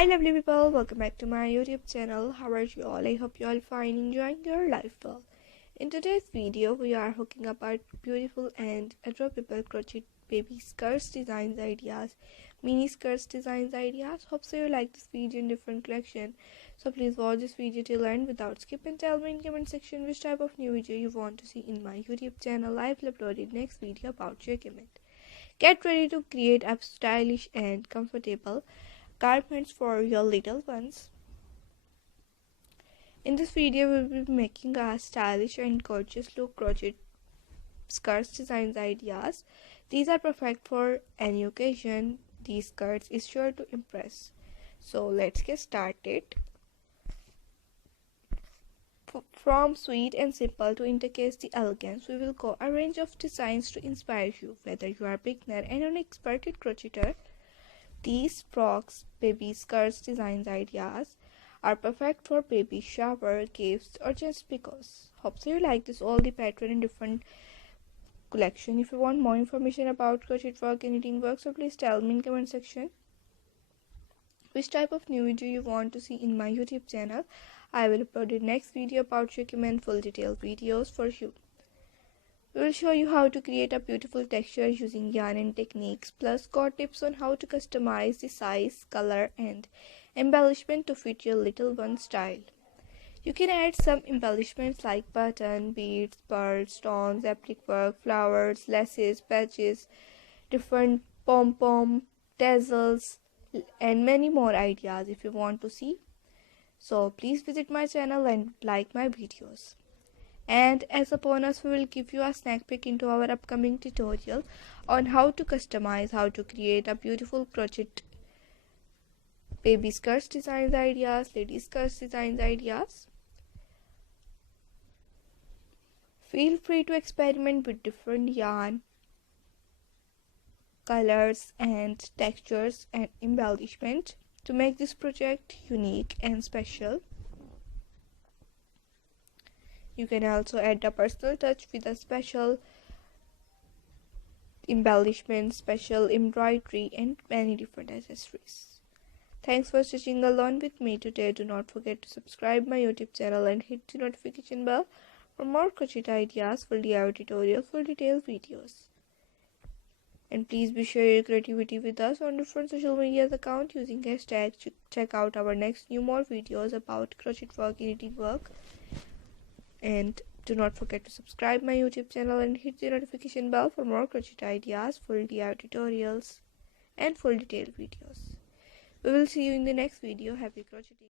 Hi lovely people, welcome back to my YouTube channel. How are you all? I hope you all fine, enjoying your life well. In today's video, we are hooking up our beautiful and adorable crochet baby skirts designs ideas, mini skirts designs ideas. Hope so you like this video in different collection. So please watch this video till end without skip and tell me in comment section which type of new video you want to see in my YouTube channel. I will upload next video about your comment. Get ready to create a stylish and comfortable garments for your little ones. In this video, we will be making a stylish and gorgeous look crochet skirts designs ideas. These are perfect for any occasion. These skirts is sure to impress. So let's get started. From sweet and simple to intricate the elegance, we will go a range of designs to inspire you. Whether you are a beginner and an experted crocheter, these frocks, baby skirts designs ideas are perfect for baby shower, gifts or just because. Hope so you like this all the pattern in different collection. If you want more information about crochet work and knitting work, so please tell me in comment section which type of new video you want to see in my YouTube channel. I will upload the next video about your comment full detailed videos for you. We will show you how to create a beautiful texture using yarn and techniques, plus got tips on how to customize the size, color and embellishment to fit your little one's style. You can add some embellishments like button, beads, pearls, stones, applique work, flowers, laces, patches, different pom-pom, tassels and many more ideas if you want to see. So please visit my channel and like my videos. And as a bonus, we will give you a snack peek into our upcoming tutorial on how to customize, how to create a beautiful crochet baby skirts designs ideas, lady skirts designs ideas. Feel free to experiment with different yarn, colors and textures and embellishment to make this project unique and special. You can also add a personal touch with a special embellishment, special embroidery and many different accessories. Thanks for stitching along with me today. Do not forget to subscribe my YouTube channel and hit the notification bell for more crochet ideas, full DIY tutorials, full detailed videos. And please be share your creativity with us on different social media accounts using hashtag. Check out our next new more videos about crochet work, knitting work. And do not forget to subscribe my YouTube channel and hit the notification bell for more crochet ideas, full DIY tutorials and full detailed videos. We will see you in the next video. Happy crocheting!